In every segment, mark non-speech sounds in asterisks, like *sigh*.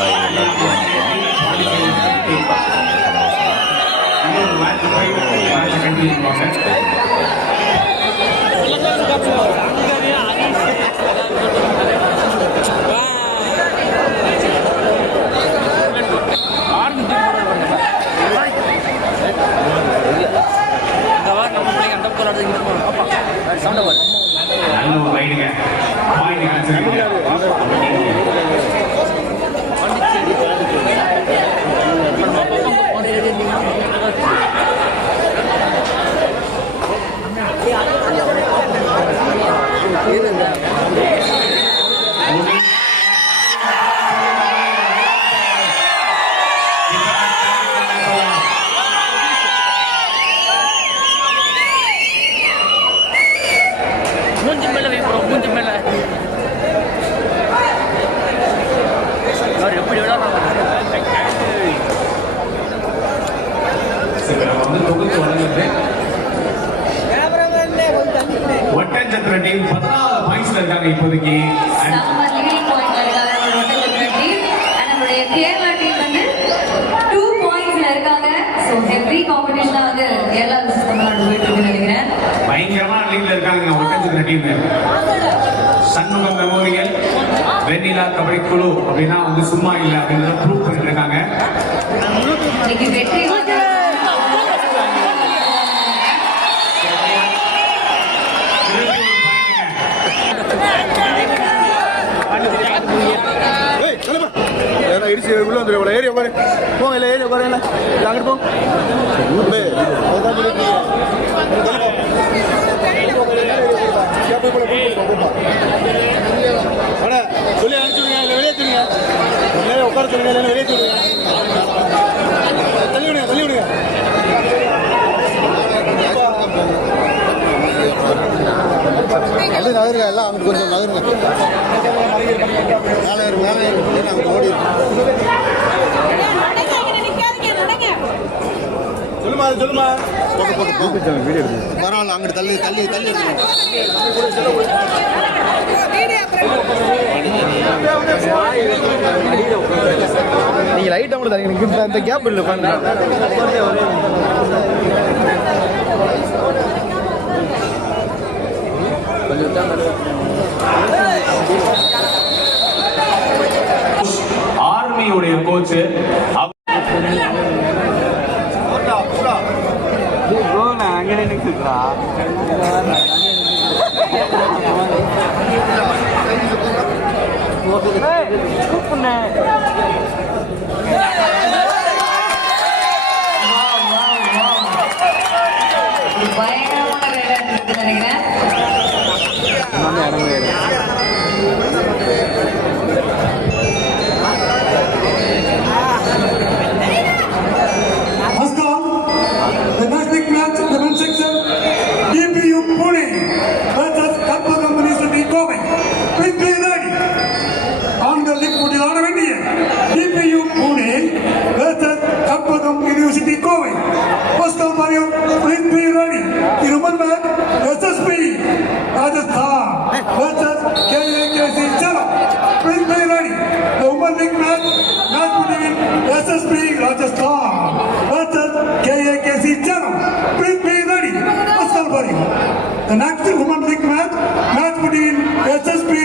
தாய் எல்லாத்துக்கும் எல்லாரும் வீடியோ பார்க்குறாங்க சந்தோஷம் சப்ஸ்கிரைப் நல்ல ஒரு ரைடுங்க பாயிண்ட் கிடைச்சிருக்கு மூஞ்சி மேல வை ப்ரோ மூஞ்சி மேல அவர் எப்படி விளையாடுறாங்க சரி, நம்ம வந்து தொகுத்து வழங்குறது ஒட்டஞ்சத்திர டீம் பதினாலு பாயிண்ட்ஸ்ல இருக்காங்க இப்போதைக்கு And நம்ம leading point ல இருக்காங்க நம்மளோட ஒட்டஞ்சத்திர team. And நம்மளுடைய கேரளா team வந்து two points ல இருக்காங்க. So, heavy competition ஆ வந்து கேரளா versus தமிழ்நாடு போயிட்டு இருக்குன்னு நினைக்கிறேன். பயங்கரமான லீவ்ல இருக்காங்க ஒட்டஞ்சத்திர டீம் சண்முகம் மெமோரியல் வெண்ணிலா கபடி குழு அப்படின்னா வந்து சும்மா இல்லை அப்படின்னு ப்ரூவ் பண்ணிட்டு இருக்காங்க இன்னைக்கு வெற்றி வந்து ஏன்னா இடிச்சு உள்ள வந்துடும் இவ்வளோ ஏரியா உட்காரு போங்க இல்லை ஏரியா உட்காரு இல்லை அங்கிட்டு போங்க சொல்லி அனுப்பிச்சு இல்லை வெளியே தள்ளுங்க உட்கார சொல்லுங்க இல்லை வெளியே தள்ளி விடுங்க தள்ளி விடுங்க அப்படியே நகருங்க எல்லாம் அங்கிட்டு கொஞ்சம் நகருங்க. மேலே மேலே அங்கிட்டு ஓடி சொல்லுமா அது சொல்லுமா. போக போக வீடியோ பரவாயில்ல அங்கிட்டு தள்ளி தள்ளி தள்ளி. நீங்க லைட் அவங்க தரீங்க இந்த- கேப் இல்லை பாருங்க ஆர்மியுடைய கோச் பயங்கரமான விளையாட்டு நினைக்கிறேன். First off, the next big match, the men's section, DPU Pune versus Kalpa Companies to be going. Please be ready. ஆண்கள் லீக் போட்டியில் ஆட வேண்டிய DPU Pune versus Kalpagam University Kovai. First of all, please be ready. The women match, SSP Rajasthan versus KAKC Chala. Please be ready. The Rajasthan versus. Please be ready. The next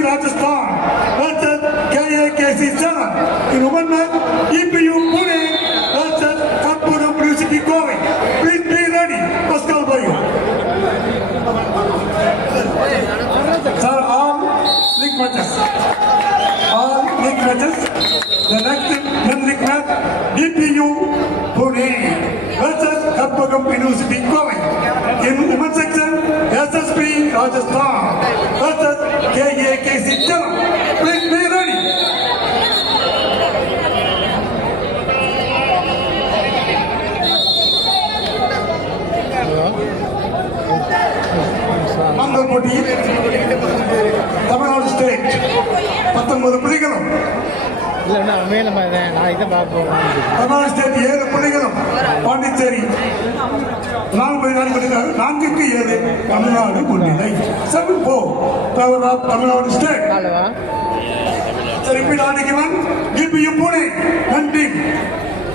Rajasthan versus. In women match, EPU league matches. All league matches. The ten league match, DPU Pune versus Kalpagam University Goa. In women's section, SSP Rajasthan versus KAKC Chala. Please be ready. நான் இதை பார்ப்போம் Tamil Nadu state ஏழு புள்ளிகளும் பாண்டிச்சேரி நான்கு நான்கு நான்குக்கு ஏழு தமிழ்நாடு முன்னிலை. செவன் போ. தமிழ்நாடு ஸ்டேட். சரி இப்படி ஆடிக்கிறேன் டிபியும் Pune.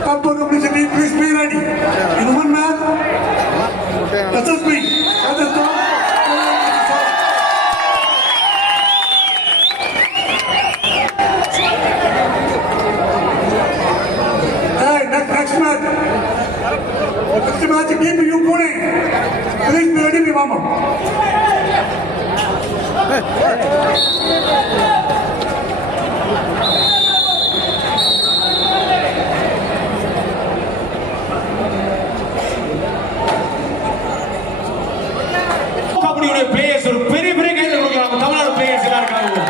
Kalpaka Municipality, please be ready. In one match, Hey, next, next match. Next match, DPU Pune. Please be ready, Mama. கபடியுடைய பிளேயர்ஸ் ஒரு பெரிய பெரிய கையில் கொடுக்கலாம் நம்ம தமிழ்நாடு பிளேயர்ஸ் எல்லாருக்காகவும்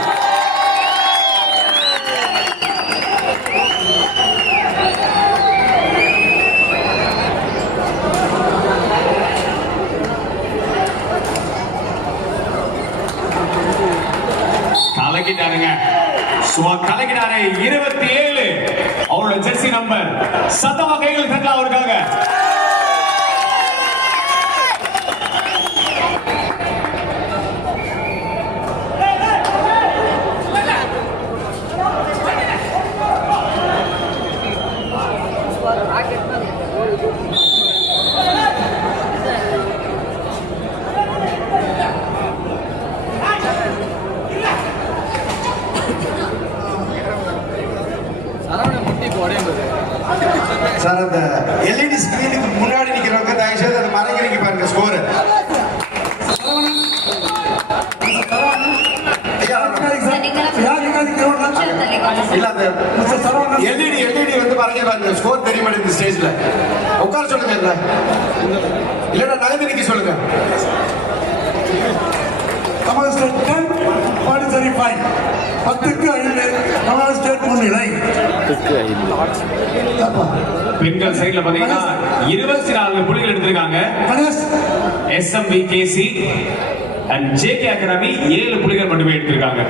கலக்கிட்டாருங்க சும்மா கலக்கிட்டாரு இருபத்தி ஏழு. அவரோட ஜெர்சி நம்பர் சத்தமா கைகள் தட்டலாம் அவருக்காக. சார் அந்த எல்இடி ஸ்கிரீனுக்கு முன்னாடி நிக்கிறவங்க தயவு செய்து அதை மறைக்கிறீங்க பாருங்க ஸ்கோர் சார் நீங்க யார் நிக்காது கிரௌண்ட் கொஞ்சம் தள்ளிக்கோங்க இல்ல அந்த எல்இடி எல்இடி வந்து மறைக்க பாருங்க ஸ்கோர் தெரிய மாட்டேங்குது ஸ்டேஜ்ல உட்கார சொல்லுங்க இல்ல இல்லடா நகர்ந்து நிக்க சொல்லுங்க. Tamil state ten Pondicherry five பத்துக்கு ஐந்து தமிழ் ஸ்டேட் முன்னிலை பெண்கள் சைடுல பாத்தீங்கன்னா இருபத்தி நாலு புள்ளிகள் எடுத்திருக்காங்க. SMP KC and JK academy ஏழு புள்ளிகள் மட்டுமே எடுத்திருக்காங்க.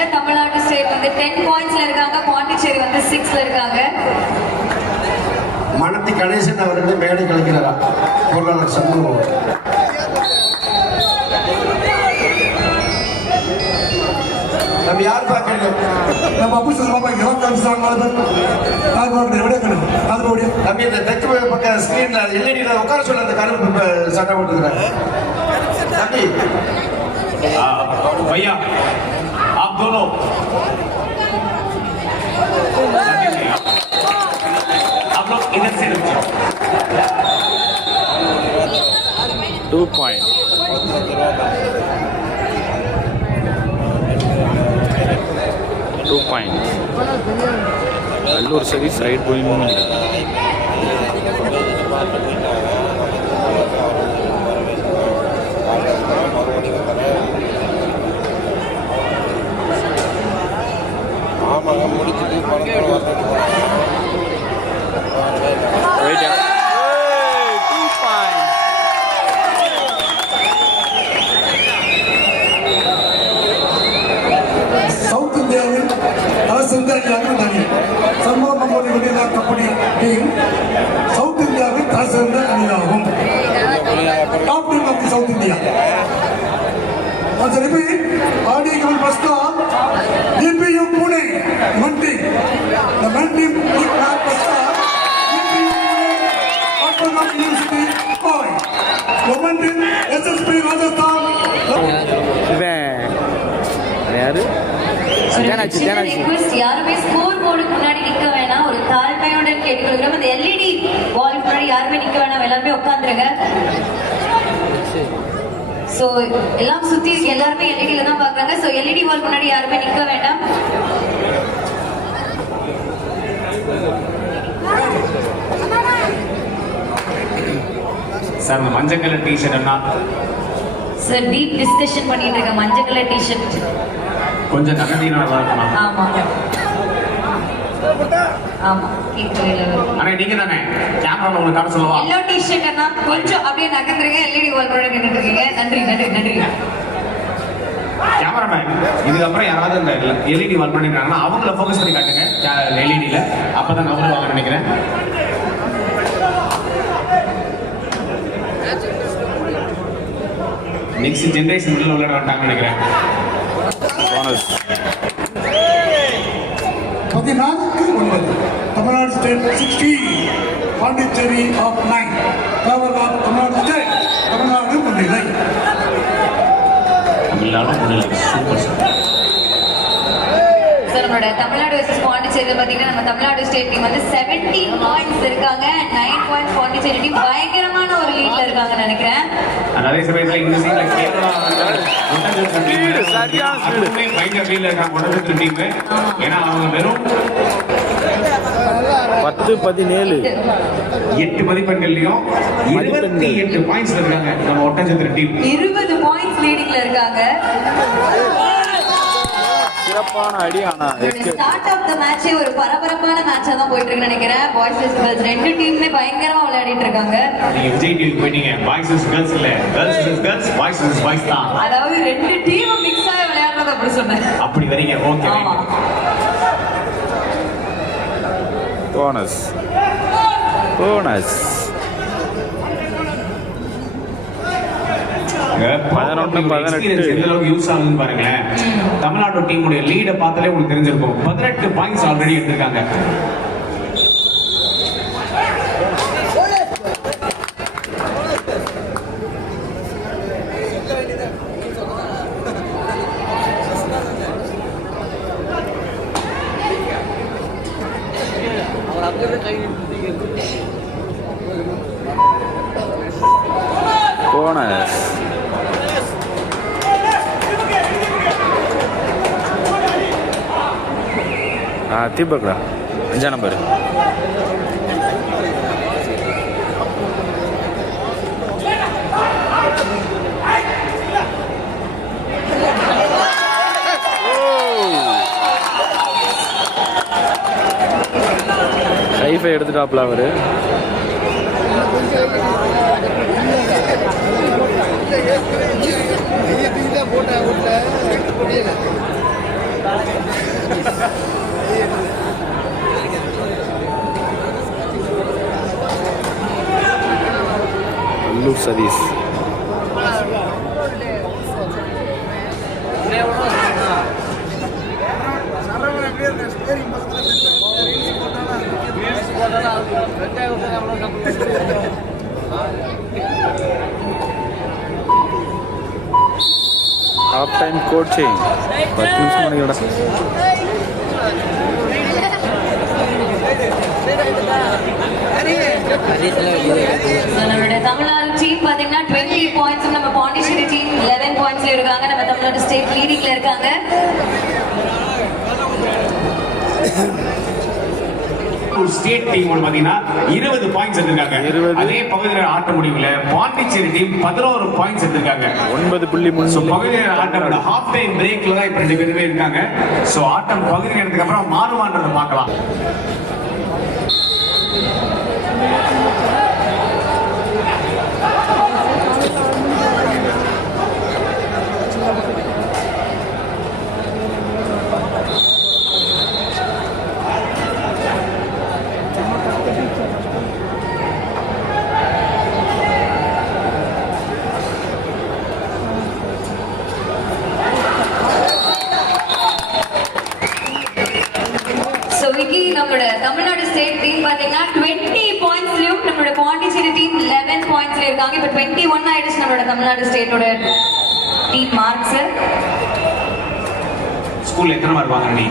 இருக்காங்க தமிழ்நாடு ஸ்டேட் வந்து டென் பாயிண்ட்ஸ்ல இருக்காங்க பாண்டிச்சேரி வந்து சிக்ஸ்ல இருக்காங்க. மனத்தி கணேசன் வந்து மேடை கலைக்கிறாரா? பொருளாளர் சண்முகம் நம்ம யார் பார்க்கல நம்ம அப்பா சார் பாப்பா இருபத்தி அஞ்சு விட கணும் அதனுடைய நம்ம இந்த தெற்கு உட்கார சொல்ல அந்த கருப்பு சட்டை போட்டுக்கிறேன் தம்பி. பையா. दोनों आप लोग इधर से रुक जाओ two point two point Allur से भी साइड गोइंग சரி சைடு போயின்னு டூ பாயிண்ட் சவுத் இந்தியாவில் அரசிந்த அணி டீம் சவுத் இந்தியாவில் அணியாகும் top team of south India DPU Pune, one team. The men team, Nick Matt Pascal, DPU Pune, Autonomous University, Koi. Women team, SSP Rajasthan, இவன் யாரு? ஜானாச்சு ஜானாச்சு request யாருமே score போர்டுக்கு முன்னாடி நிக்க வேணாம். ஒரு தாழ்மையுடன் கேட்டுக்கொள்கிறோம் அந்த எல்இடி வால் முன்னாடி யாருமே நிக்க வேணாம். எல்லாருமே உட்காந்துருங்க சோ எல்லாம் சுத்தி இருக்க எல்லாருமே எல்இடில தான் பாக்குறாங்க சோ எல்இடி வால் முன்னாடி யாருமே நிக்க வேண்டாம். சார் இந்த மஞ்சள் கலர் டிஷர்ட் என்ன சார் டீப் டிஸ்கஷன் பண்ணிட்டு இருக்க மஞ்சள் கலர் டிஷர்ட் கொஞ்சம் நகர்ந்தீங்கன்னா நல்லா இருக்குமா ஆமா. ஆமா ஆனா நீங்க தானே கேமரா உங்களுக்கு காட்ட சொல்லவா? எல்லோ டிஷர்ட் அண்ணா கொஞ்சம் அப்படியே நகர்ந்துருங்க. எல்இடி வால் முன்னாடி நின்றுட்டு இருக்கீங்க நன்றி நன்றி நன்றி. கேமராமேன் இதுக்கப்புறம் யாராவது இந்த எல்இடி வால் பண்ணிருக்காங்கன்னா அவங்கள ஃபோக்கஸ் பண்ணி காட்டுங்க. எல்இடியில் அப்போ தான் நம்பர் வாங்க நினைக்கிறேன். நெக்ஸ்ட் ஜென்ரேஷன் உள்ள விளையாட வந்துட்டாங்கன்னு நினைக்கிறேன். போனஸ் பதினான்கு ஒன்பது Tamil Nadu State 16, Pondicherry of 9. Power of Tamil Nadu State, Tamil Nadu முன்னிலை. தமிழ்நாடு முன்னிலை சூப்பர் சார் சார் நம்மளோட தமிழ்நாடு வர்சஸ் பாண்டிச்சேரியில் பார்த்தீங்கன்னா நம்ம தமிழ்நாடு ஸ்டேட் டீம் வந்து 17 பாயிண்ட்ஸ் இருக்காங்க. நைன் பாயிண்ட்ஸ் பாண்டிச்சேரி டீம் பயங்கரமான ஒரு லீட்ல நினைக்கிறேன். சமயத்தில் இந்த கேரளா பயங்கர இருக்காங்க ஒட்டஞ்சத்திரம் டீம் ஏன்னா அவங்க வெறும் பத்து பதினேழு. எட்டு மதிப்பெண்கள்லயும் இருபத்தி எட்டு பாயிண்ட்ஸ் இருக்காங்க நம்ம ஒட்டஞ்சத்திரம் டீம் இருபது பாயிண்ட்ஸ் லீடிங்ல இருக்காங்க. சிறப்பான அடி ஆனா எஸ்கே ஸ்டார்ட் ஆஃப் த மேட்சே ஒரு பரபரப்பான மேட்சா தான் போயிட்டு இருக்குன்னு நினைக்கிறேன். பாய்ஸ் ரெண்டு டீமுமே பயங்கரமா விளையாடிட்டு இருக்காங்க. நீங்க விஜய் போயிட்டீங்க. பாய்ஸ் இஸ் கேர்ள்ஸ் இல்ல. கேர்ள்ஸ் பாய்ஸ் இஸ் பாய்ஸ் தான். அதாவது ரெண்டு டீம் மிக்ஸ் ஆகி விளையாடுறது அப்படி சொன்னேன். அப்படி வரீங்க. ஓகே ஆமா. போனஸ். போனஸ். பதினொன்னு, பதினெட்டு. எந்த அளவுக்கு யூஸ் ஆகுதுன்னு பாருங்களேன். தமிழ்நாடு டீமுடைய லீட பார்த்தாலே உங்களுக்கு தெரிஞ்சிருக்கும். பதினெட்டு பாயிண்ட்ஸ் ஆல்ரெடி எடுத்திருக்காங்க. தீபக்டா அஞ்சா நம்பர் கைஃபை எடுத்துட்டாப்ல அவரு Allur Satish half time coaching பத்து நிமிஷம் நினைக்கிறேன் So, நம்மளுடைய தமிழ்நாடு டீம் பாத்தீங்கன்னா டுவெண்ட்டி பாயிண்ட்ஸ் நம்ம பாண்டிச்சேரி டீம் லெவன் பாயிண்ட்ஸ்ல இருக்காங்க. நம்ம தமிழ்நாடு ஸ்டேட் லீடிங்ல இருக்காங்க. ஸ்டேட் டீம் பாத்தீங்கன்னா இருபது பாயிண்ட்ஸ் எடுத்திருக்காங்க. 20. அதே பகுதியில் ஆட்ட முடிவுல பாண்டிச்சேரி டீம் பதினோரு பாயிண்ட்ஸ் எடுத்திருக்காங்க. ஒன்பது புள்ளி மூணு பகுதியில் ஆட்டம் ஹாஃப் டைம் பிரேக்ல தான் இப்ப ரெண்டு பேருமே இருக்காங்க. ஸோ ஆட்டம் பகுதி நேரத்துக்கு அப்புறம் மாறுமான்றதை பார்க்கலாம் ஸோ விக்கி நம்மளோட தமிழ்நாடு ஸ்டேட் டீம் பாத்தீங்கன்னா டுவெண்ட்டி பாயிண்ட்ஸ்லயும் நம்மளோட பாண்டிச்சேரி டீம் லெவன் பாயிண்ட்ஸ்ல இருக்காங்க இப்போ டுவெண்ட்டி ஒன் ஆயிடுச்சு நம்மளோட தமிழ்நாடு ஸ்டேட்டோட டீம் மார்க்ஸ் ஸ்கூல்ல எத்தனை மார்க் வாங்க நீ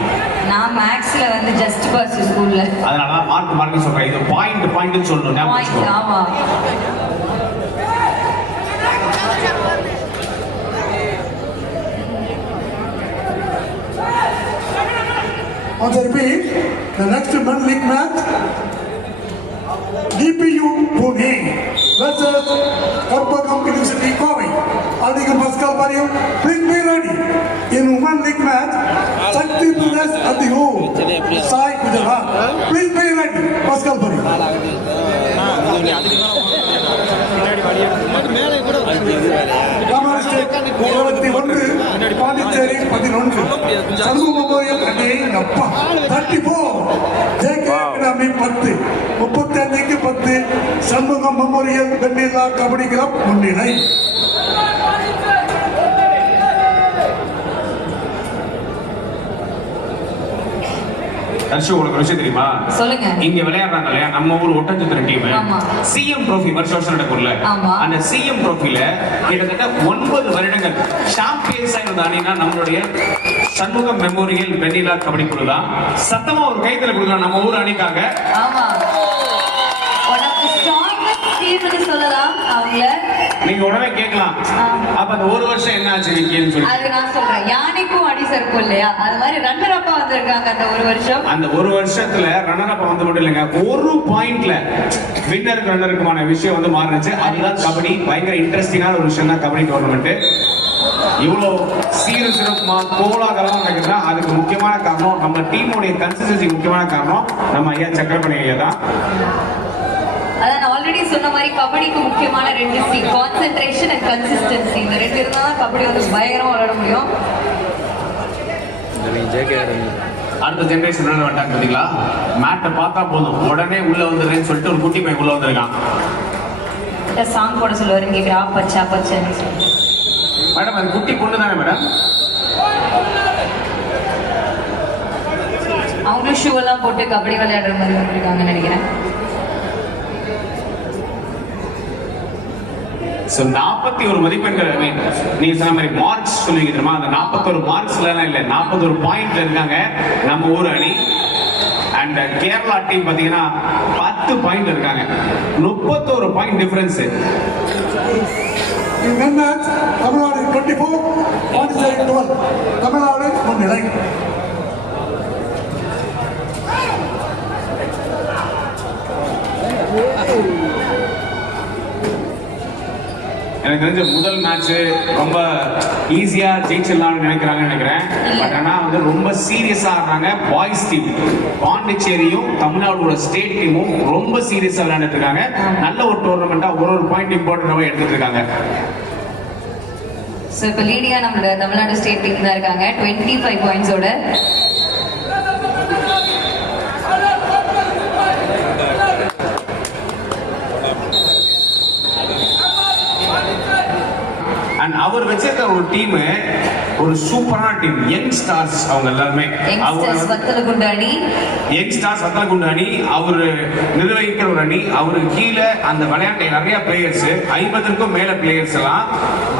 நான் மேக்ஸ்ல வந்து ஜஸ்ட் பாஸ் ஸ்கூல்ல. அதனால தான் மார்க் மார்க் சொல்றேன். இது பாயிண்ட் பாயிண்ட் சொல்லணும். ஞாபகம். ஆமா. On the repeat, the next men league match, DPU Pune. Versus Karpagam University Kobe. Article Pascal Barrio, please be ready. In women league match, Shakti Pradesh Adiho, Sai Gujarat. Please be ready, Pascal Barrio. இருபத்தி ஒன்று பாண்டிச்சேரி பதினொன்று Shanmuga memorial அணி அப்பா thirty four JK academy பத்து முப்பத்தி பத்து Shanmugam memorial Vennila kabaddi club முன்னிலை. தர்ஷு உங்களுக்கு ஒரு விஷயம் தெரியுமா? சொல்லுங்க. இங்க விளையாடுறாங்க இல்லையா? நம்ம ஊர் ஒட்டஞ்சத்திர டீம் ஆமா. சிஎம் ட்ரோஃபி வருஷம் வருஷம் நடக்கும்ல ஆமா. அந்த சிஎம் ட்ரோஃபில கிட்டத்தட்ட ஒன்பது வருடங்கள் சாம்பியன்ஸா அணினா நம்மளுடைய சண்முகம் மெமோரியல் வெண்ணிலா கபடி குழு தான். சத்தமா ஒரு கைத்தல கொடுக்கலாம் நம்ம ஊர் அணிக்காக. ஆமா. சொல்லலாம் அவங்கள. நீங்க உடனே கேட்கலாம். அப்ப அந்த ஒரு வருஷம் என்ன ஆச்சு நிக்கின்னு சொல்லி அது நான் சொல்றேன். யானைக்கும் அடி சறுக்கும் இல்லையா? அது மாதிரி ரன்னர் அப்பா வந்திருக்காங்க அந்த ஒரு வருஷம். அந்த ஒரு வருஷத்துல ரன்னர் அப்ப வந்து மட்டும் இல்லைங்க ஒரு பாயிண்ட்ல வின்னருக்கு ரன்னருக்குமான விஷயம் வந்து மாறுனுச்சு அதுதான் கபடி. பயங்கர இன்ட்ரெஸ்டிங்கான ஒரு விஷயம் தான் கபடி டோர்னமெண்ட் இவ்வளோ சீரும் சிறப்புமா கோலாகலமா நடக்குதுன்னா அதுக்கு முக்கியமான காரணம் நம்ம டீமுடைய கன்சிஸ்டன்சி முக்கியமான காரணம் நம்ம ஐயா சக்கரப்பணி ஐயா தான். ஆல்ரெடி சொன்ன மாதிரி கபடிக்கு முக்கியமான ரெண்டு சி கான்சென்ட்ரேஷன் அண்ட் கன்சிஸ்டன்சி இந்த ரெண்டு இருந்தா தான் கபடி வந்து பயங்கரமா விளையாட முடியும். அடுத்த ஜெனரேஷன் என்ன வந்துட்டாங்க பார்த்தீங்களா மேட்டை பார்த்தா போதும். உடனே உள்ள வந்துடுறேன்னு சொல்லிட்டு ஒரு குட்டி பையன் உள்ள வந்திருக்கான். சாங் போட சொல்லுவாரு கேட்குறா பச்சா பச்சைன்னு மேடம் அது குட்டி பொண்ணு தானே மேடம் அவங்களும் ஷூ எல்லாம் போட்டு கபடி விளையாடுற மாதிரி வந்திருக்காங்கன்னு நினைக்கிறேன். ஸோ நாற்பத்தி ஒரு மதிப்பெண்கள் நீங்க சொன்ன மாதிரி மார்க்ஸ் சொல்லுவீங்க தெரியுமா? அந்த நாற்பத்தொரு மார்க்ஸ்லாம் இல்லை. நாற்பத்தொரு பாயிண்ட்ல இருக்காங்க. நம்ம ஊர் அணி. அண்ட் கேரளா டீம் பார்த்தீங்கன்னா பத்து பாயிண்ட் இருக்காங்க. முப்பத்தோரு point difference Tamil Nadu twenty four Tamil Nadu 24, Pondicherry 12. Tamil Nadu முன்னிலை எனக்கு தெரிஞ்ச முதல் மேட்ச் ரொம்ப ஈஸியா ஜெயிச்சிடலாம்னு நினைக்கிறாங்கன்னு நினைக்கிறேன். பட் ஆனா வந்து ரொம்ப சீரியஸா ஆடுறாங்க பாய்ஸ் டீம் பாண்டிச்சேரியும் தமிழ்நாடோட ஸ்டேட் டீமும் ரொம்ப சீரியஸா விளையாண்டுட்டு இருக்காங்க. நல்ல ஒரு டோர்னமெண்டா ஒரு ஒரு பாயிண்ட் இம்பார்ட்டன்டாக எடுத்துட்டு இருக்காங்க. ஸோ இப்போ லீடியா நம்மளோட தமிழ்நாடு ஸ்டேட் டீம் தான் இருக்காங்க. டுவெண்ட்டி ஃபைவ் பாயிண்ட்ஸோட அண்ட் அவர் வச்சிருக்க ஒரு டீமு ஒரு சூப்பரான டீம் யங் ஸ்டார்ஸ் அவங்க எல்லாருமே. அவங்க வத்தலகுண்டு அணி. யங் ஸ்டார்ஸ் வத்தலகுண்டு அணி அவர் நிர்வகிக்கிற ஒரு அணி அவருக்கு கீழே அந்த விளையாட்டு நிறைய பிளேயர்ஸ் ஐம்பதுக்கும் மேல பிளேயர்ஸ் எல்லாம்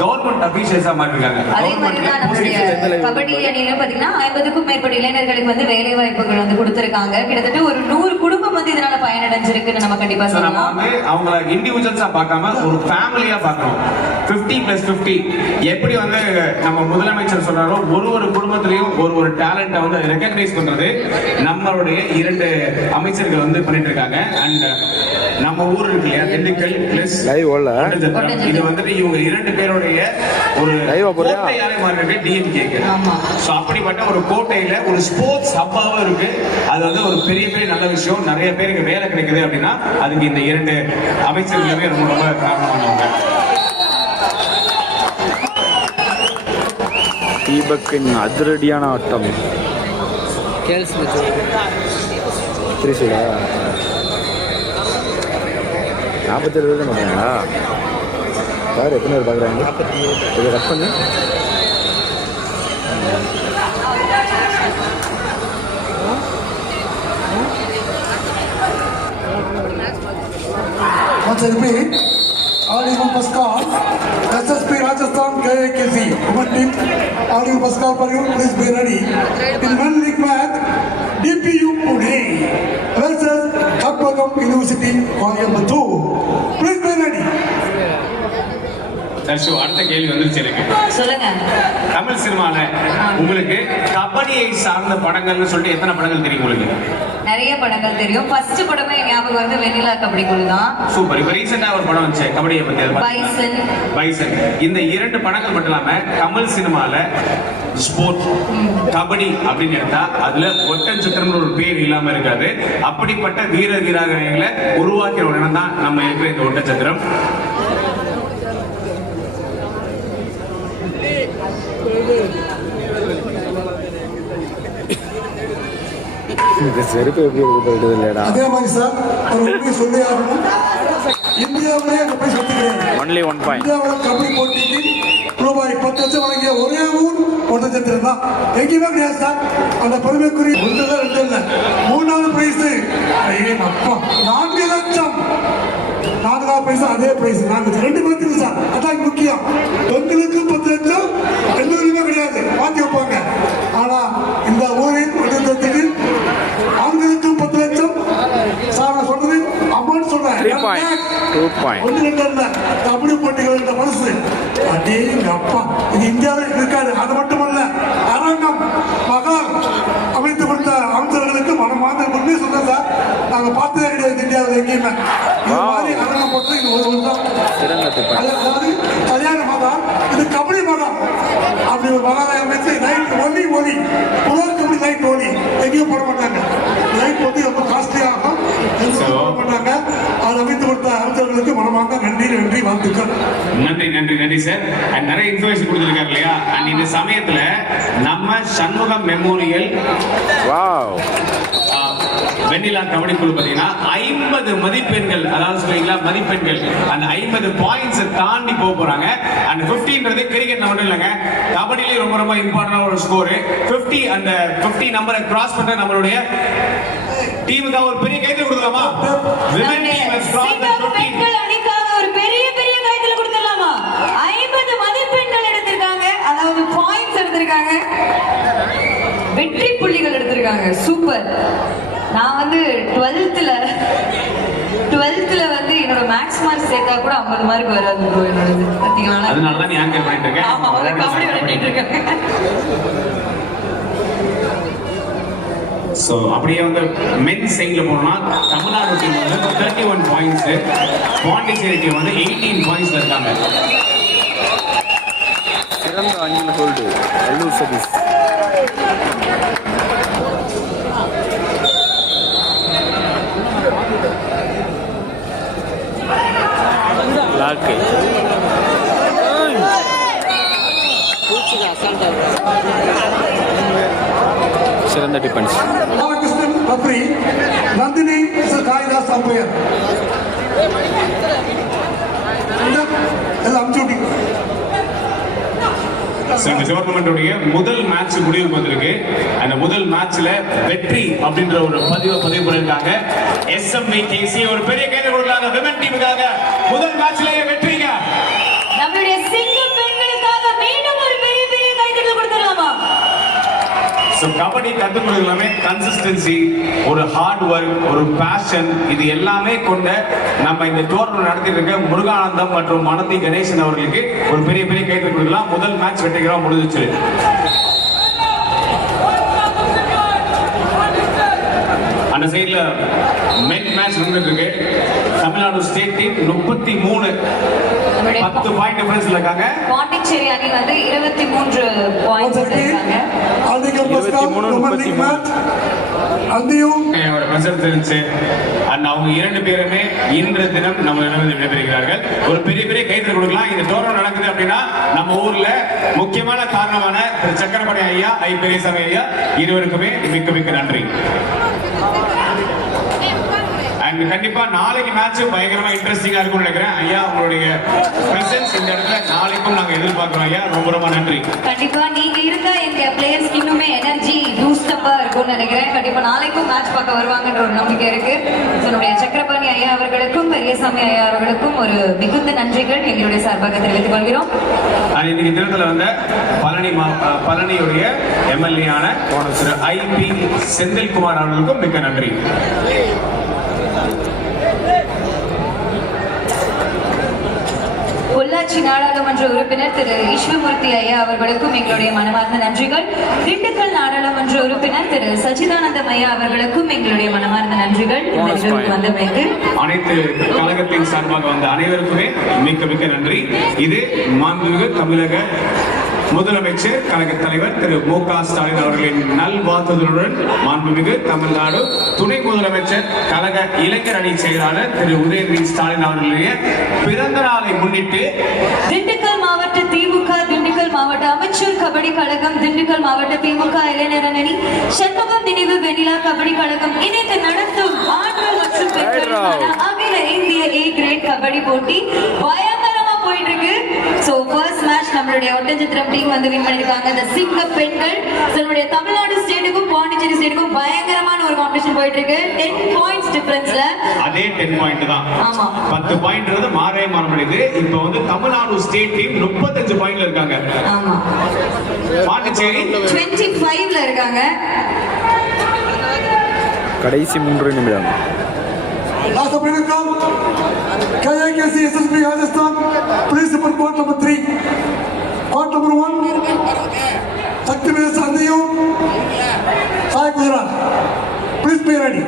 கவர்மெண்ட் அபிஷியல்ஸா மாட்டிருக்காங்க. அதே மாதிரி தான் நம்மளுடைய கபடி அணியிலும் பார்த்தீங்கன்னா ஐம்பதுக்கும் மேற்பட்ட இளைஞர்களுக்கு வந்து வேலை வாய்ப்புகள் வந்து கொடுத்துருக்காங்க. கிட்டத்தட்ட ஒரு நூறு குடும்பம் வந்து இதனால பயனடைஞ்சிருக்குன்னு நம்ம கண்டிப்பா நம்ம சொல்லலாம். வந்து அவங்கள இண்டிவிஜுவல்ஸா பார்க்காம ஒரு ஃபேமிலியா பார்க்கணும். 50 பிளஸ் 50 எப்படி வந்து நம்ம முதலமைச்சர் சொல்றாரோ? ஒரு ஒரு குடும்பத்திலையும் ஒரு ஒரு டேலண்ட்டை வந்து ரெக்கக்னைஸ் பண்றது நம்மளுடைய இரண்டு அமைச்சர்கள் வந்து பண்ணிட்டு இருக்காங்க அண்ட் நம்ம ஊர் இருக்கு இல்லையா? திண்டுக்கல் பிளஸ். இது வந்துட்டு இவங்க இரண்டு பேருடைய ஒரு டிஎம்கேக்கு ஆமா. ஸோ அப்படிப்பட்ட ஒரு கோட்டையில ஒரு ஸ்போர்ட்ஸ் ஹப்பாவும் இருக்கு. அது வந்து ஒரு பெரிய பெரிய நல்ல விஷயம். நிறைய பேருக்கு வேலை கிடைக்குது அப்படின்னா அதுக்கு இந்த இரண்டு அமைச்சர்களுமே ரொம்ப ரொம்ப காரணமானவங்க. தீபக்கின் அதிரடியான ஆட்டம். திரிசூலா நாற்பத்தேழு பேர் தான் பார்க்குறாங்களா பாரு எத்தனை பேர் பார்க்குறாங்க இதை கட் பண்ணு आलिम पस्कार एस एस पी राजस्थान के A K C women team आलिम पस्कार पर you please be ready in one league match D P U Pune versus थप्पकम university college बच्चों प्लीज़ தர்ஷு அடுத்த கேள்வி வந்துருச்சு எனக்கு. சொல்லுங்க. தமிழ் சினிமால உங்களுக்கு கபடியை சார்ந்த படங்கள்னு சொல்லிட்டு எத்தனை படங்கள் தெரியும் உங்களுக்கு? நிறைய படங்கள் தெரியும். ஃபர்ஸ்ட் படமே ஞாபகம் வந்து வெண்ணிலா கபடி குழு தான். சூப்பர் இப்ப ரீசெண்டா ஒரு படம் வந்துச்சு கபடியை பத்தி? பைசன் பைசன் இந்த இரண்டு படங்கள் மட்டும் இல்லாம தமிழ் சினிமால ஸ்போர்ட் கபடி அப்படின்னு எடுத்தா அதுல ஒட்டன் சித்திரம்னு ஒரு பேர் இல்லாம இருக்காது. அப்படிப்பட்ட வீர வீராங்கனைகளை உருவாக்கிற இடம் தான் நம்ம இருக்கிற இந்த ஒட்டச்சத்திரம் இந்த செருப்பு எப்படி இருக்கு அதே மாதிரி சார் ஒரு உண்மை சொல்லி ஆகணும். இந்தியாவிலே அங்க போய் சொத்து கிடையாது. ஒன்லி ஒன் பாயிண்ட் இந்தியாவில் கபடி போட்டிக்கு ரூபாய் பத்து லட்சம் வழங்கிய ஒரே ஊர் ஒட்டச்சத்திரம் தான் எங்கேயுமே கிடையாது சார். அந்த பெருமைக்குரிய ஒன்று தான் ரெண்டு இல்லை. அப்பா, நான்கு லட்சம். பைசா அதே பிரைஸ் நான்கு ரெண்டு பேருக்கு சார். அதான் முக்கியம். பெண்களுக்கு பத்து லட்சம் எல்லோருமே கிடையாது. மாத்தி வைப்பாங்க. ஆனா இந்த ஊரின் மனிதத்துக்கு ஆண்களுக்கும் பத்து லட்சம். சார் நான் சொல்றது அம்மான்னு சொல்றேன். ஒன்று ரெண்டு இல்ல கபடி போட்டிகள் இந்த மனசு. எங்க அப்பா இது இந்தியாவில் இருக்காது. அது மட்டுமல்ல. அரங்கம் மகால் அமைத்து கொடுத்த அமைச்சர்களுக்கு மனமார்ந்த உண்மையை சொல்றேன் சார். நாங்க பார்த்ததே கிடையாது இந்தியாவில் எங்கேயுமே. இது மாதிரி அரங்கம் போட்டு இது ஒரு ஒரு தான் சிறந்த திட்டம். அது- அதாவது கல்யாண மதம் இது கபடி மதம் அப்படி ஒரு மகாலை அமைச்சு லைட் ஒலி ஒலி கபடி ஒலி எங்கேயும் போட மாட்டாங்க. லைட் வந்து ரொம்ப காஸ்ட்லி ஆகும். எங்கேயும் போட மாட்டாங்க. அதை அமைத்து கொடுத்த அமைச்சர்களுக்கு மனமார்ந்த நன்றி நன்றி வாழ்த்துக்கள். நன்றி நன்றி நன்றி சார் அண்ட் நிறைய இன்ஃபர்மேஷன் கொடுத்துருக்காரு இல்லையா? அண்ட் இந்த சமயத்துல நம்ம சண்முகம் மெமோரியல் வாவ் வெண்ணிலா கபடி குழு பார்த்தீங்கன்னா ஐம்பது மதிப்பெண்கள் அதாவது சொல்றீங்களா மதிப்பெண்கள். அந்த ஐம்பது பாயிண்ட்ஸ் தாண்டி போக போறாங்க. அந்த பிப்டின்றது கிரிக்கெட் மட்டும் இல்லைங்க. கபடியிலேயே ரொம்ப ரொம்ப இம்பார்ட்டன்டான ஒரு ஸ்கோர் 50 அந்த 50 நம்பரை கிராஸ் பண்ற நம்மளுடைய டீமுக்காக ஒரு பெரிய கைது கொடுக்கலாமா? விமன் டீம் 50 அணிக்காக ஒரு பெரிய பெரிய கைத்துல கொடுத்துடலாமா? ஐம்பது மதிப்பெண்கள் எடுத்திருக்காங்க. அதாவது பாயிண்ட்ஸ் எடுத்திருக்காங்க. வெற்றி புள்ளிகள் எடுத்திருக்காங்க. சூப்பர். நான் வந்து டுவெல்த்தில் டுவெல்த்தில் வந்து என்னோட மேக்ஸ் மார்க் சேர்த்தா கூட ஐம்பது மார்க் வராது bro என்னோடது. பார்த்தீங்களா அதனால தான் நீ ஆங்கர் பண்ணிட்டு இருக்க ஆமா அவங்க கபடி விளையாடிட்டு இருக்காங்க ஸோ அப்படியே வந்து மென் சைடில் போனோம்னா தமிழ்நாடு டீம் வந்து thirty one points Pondicherry team வந்து எயிட்டீன் பாயிண்ட்ஸ்ல இருக்காங்க. சிறந்த ஆங்கில ஹோல்டு அல்லூர் சதீஷ். லாக்கு சிறந்த டிஃபென்ஸ் ராமகிருஷ்ணன் பத்ரி நந்தினி காளிதாஸ் அம்பையர் இந்த எல்லாம் அமுச்சு விட்டீங்க ஸோ இந்த டோர்னமெண்ட்டுடைய முதல் மேட்ச் முடிவுக்கு வந்திருக்கு. அந்த முதல் மேட்ச்ல வெற்றி அப்படின்ற ஒரு பதிவு பதிவு பண்ணிருக்காங்க எஸ்எம்வி கேசி ஒரு பெரிய கைது கொடுக்குறாங்க விமன் டீமுக்காக முதல் மேட்ச்லயே வெற்றிங்க. நம்மளுடைய சிங்கம் பெண்களுக்காக மீண்டும் ஒரு பெரிய பெரிய கைத்தட்டல் கொடுத்துடலாமா ஸோ கபடி கற்றுக் எல்லாமே கன்சிஸ்டன்சி ஒரு ஹார்ட் ஒர்க் ஒரு பேஷன் இது எல்லாமே கொண்ட நம்ம இந்த டோர்னமெண்ட் நடத்திட்டு இருக்க முருகானந்தம் மற்றும் மனதி கணேசன் அவர்களுக்கு ஒரு பெரிய பெரிய கைது கொடுக்கலாம். முதல் மேட்ச் வெற்றிகரமாக முடிஞ்சிச்சு அந்த சைடுல மென் மேட்ச் நடந்துட்டு தமிழ்நாடு ஸ்டேட் டீம் முப்பத்தி மூணு பத்து பாயிண்ட் டிஃபரன்ஸ்ல இருக்காங்க. பாண்டிச்சேரி அணி வந்து இருபத்தி மூன்று பாயிண்ட்ஸ் இருக்காங்க பஸ்கால் மூணு, முப்பத்தி மூணு. அங்கேயும் என்னோட ஒரு இருந்துச்சு அண்ட் அவங்க இரண்டு பேருமே இன்று தினம் நம்ம இடமிருந்து விடைபெறுகிறார்கள். ஒரு பெரிய பெரிய கைது கொடுக்கலாம். இந்த டோர்னம் நடக்குது அப்படின்னா நம்ம ஊர்ல முக்கியமான காரணமான திரு சக்கரபாணி ஐயா ஐ பெரியசாமி ஐயா இருவருக்குமே மிக்க மிக்க நன்றி. கண்டிப்பா நாளைக்கு மேட்ச் பயங்கரமா இன்ட்ரெஸ்டிங்கா இருக்கும்னு நினைக்கிறேன். ஐயா உங்களுடைய பிரசன்ஸ் இந்த இடத்துல நாளைக்கும் நாங்க எதிர்பார்க்கிறோம். ஐயா ரொம்ப ரொம்ப நன்றி. கண்டிப்பா நீங்க இருந்தா எங்க பிளேயர்ஸ் இன்னுமே எனர்ஜி பூஸ்டப்பா இருக்கும்னு நினைக்கிறேன். கண்டிப்பா நாளைக்கும் மேட்ச் பார்க்க வருவாங்கன்ற ஒரு நம்பிக்கை இருக்கு. So, நம்முடைய சக்கரபாணி ஐயா அவர்களுக்கும் பெரியசாமி ஐயா அவர்களுக்கும் ஒரு மிகுந்த நன்றிகள் எங்களுடைய சார்பாக தெரிவித்துக் கொள்கிறோம். இன்னைக்கு தினத்துல வந்த பழனி பழனியுடைய எம்எல்ஏ ஆன ஐ பி செந்தில்குமார் அவர்களுக்கும் மிக்க நன்றி. நாடாளுமன்ற உறுப்பினர் திரு ஈஸ்வமூர்த்தி ஐயா அவர்களுக்கும் எங்களுடைய மனமார்ந்த நன்றிகள். திண்டுக்கல் நாடாளுமன்ற உறுப்பினர் திரு சச்சிதானந்தம் ஐயா அவர்களுக்கும் எங்களுடைய மனமார்ந்த நன்றிகள். வந்தமைக்கு அனைத்து கழகத்தின் சார்பாக வந்த அனைவருக்குமே மிக்க மிக்க நன்றி. இது மாண்புமிகு தமிழக முதலமைச்சர் கழக தலைவர் திரு மு க. ஸ்டாலின் அவர்களின் நல்வாழ்த்துதலுடன் மாண்புமிகு தமிழ்நாடு துணை முதலமைச்சர் கழக இளைஞர் அணி செயலாளர் திரு உதயநிதி ஸ்டாலின் அவர்களுடைய பிறந்த நாளை முன்னிட்டு திண்டுக்கல் மாவட்ட திமுக திண்டுக்கல் மாவட்ட அமைச்சர் கபடி கழகம் திண்டுக்கல் மாவட்ட திமுக இளைஞர் அணி சண்முகம் நினைவு வெண்ணிலா கபடி கழகம் இணைந்து நடத்தும் ஆண்கள் மற்றும் பெண்களுக்கான அகில இந்திய ஏ கிரேட் கபடி போட்டி பயங்கரமா போயிட்டு இருக்கு சோ ஃபர்ஸ்ட் மேட்ச் நம்மளுடைய ஒட்டஞ்சத்திரம் டீம் வந்து வின் பண்ணிருக்காங்க இந்த சிங்க பெண்கள் So, நம்மளுடைய தமிழ்நாடு ஸ்டேட்டுக்கும் பாண்டிச்சேரி ஸ்டேட்டுக்கும் பயங்கரமான ஒரு காம்படிஷன் போயிட்டு இருக்கு டென் பாயிண்ட்ஸ் டிஃபரன்ஸ்ல அதே டென் பாயிண்ட் தான். ஆமா. பத்து பாயிண்ட்ன்றது மாறவே மாற முடியுது இப்போ வந்து தமிழ்நாடு ஸ்டேட் டீம் முப்பத்தஞ்சு பாயிண்ட்ல இருக்காங்க. ஆமா. பாண்டிச்சேரி? டுவெண்ட்டி ஃபைவ்ல இருக்காங்க. கடைசி மூன்று நிமிடம். KIKC SSB Rajasthan. Principal Court number 3. Court number one. Shakti Base Andiyu. Sai Gujarat. Please be ready.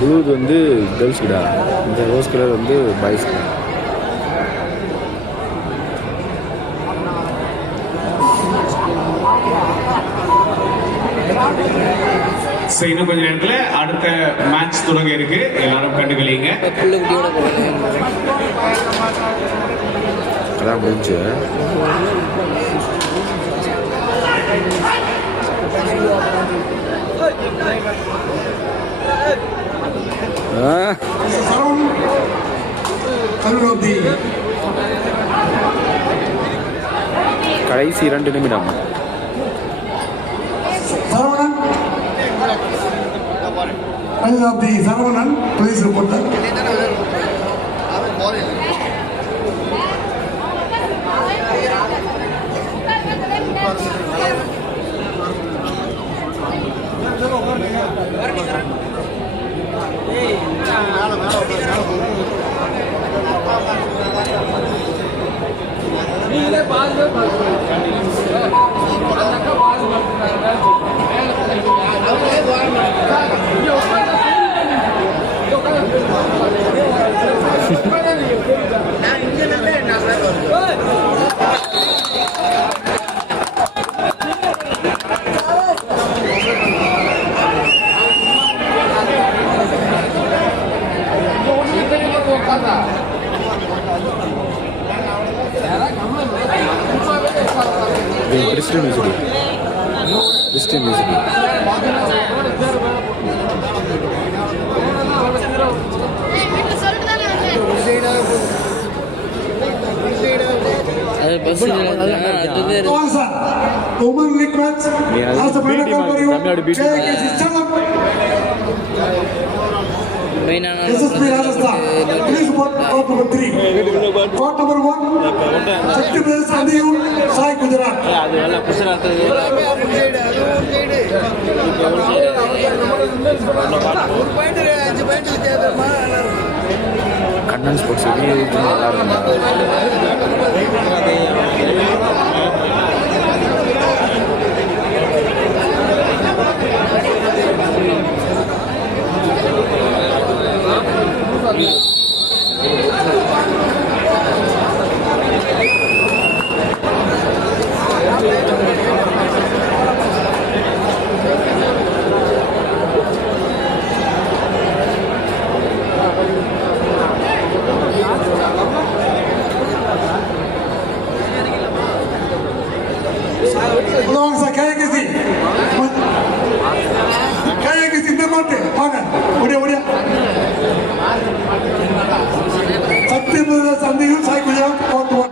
Blue வந்து கேர்ள்ஸ் கிடா இந்த ரோஸ் கலர் வந்து பாய்ஸ் கிடா இன்னும் கொஞ்ச நேரத்துல அடுத்த மேட்ச் தொடங்க இருக்கு. எல்லாரும் கண்டுகளிங்க அதான் முடிஞ்சு. கடைசி இரண்டு நிமிடம். Another of the Saravanan. Police reporter. இது *laughs* Christine music Christine music Go on, sir. Women league match. Yeah, Last operator B team, call for you. Tamil Nadu B team. KIKC Challam. SSP Rajasthan. Police report court number three. Court number one. Shakti Base Andiyu. Sai Gujarat. Kannan sports நல்லா இருந்தா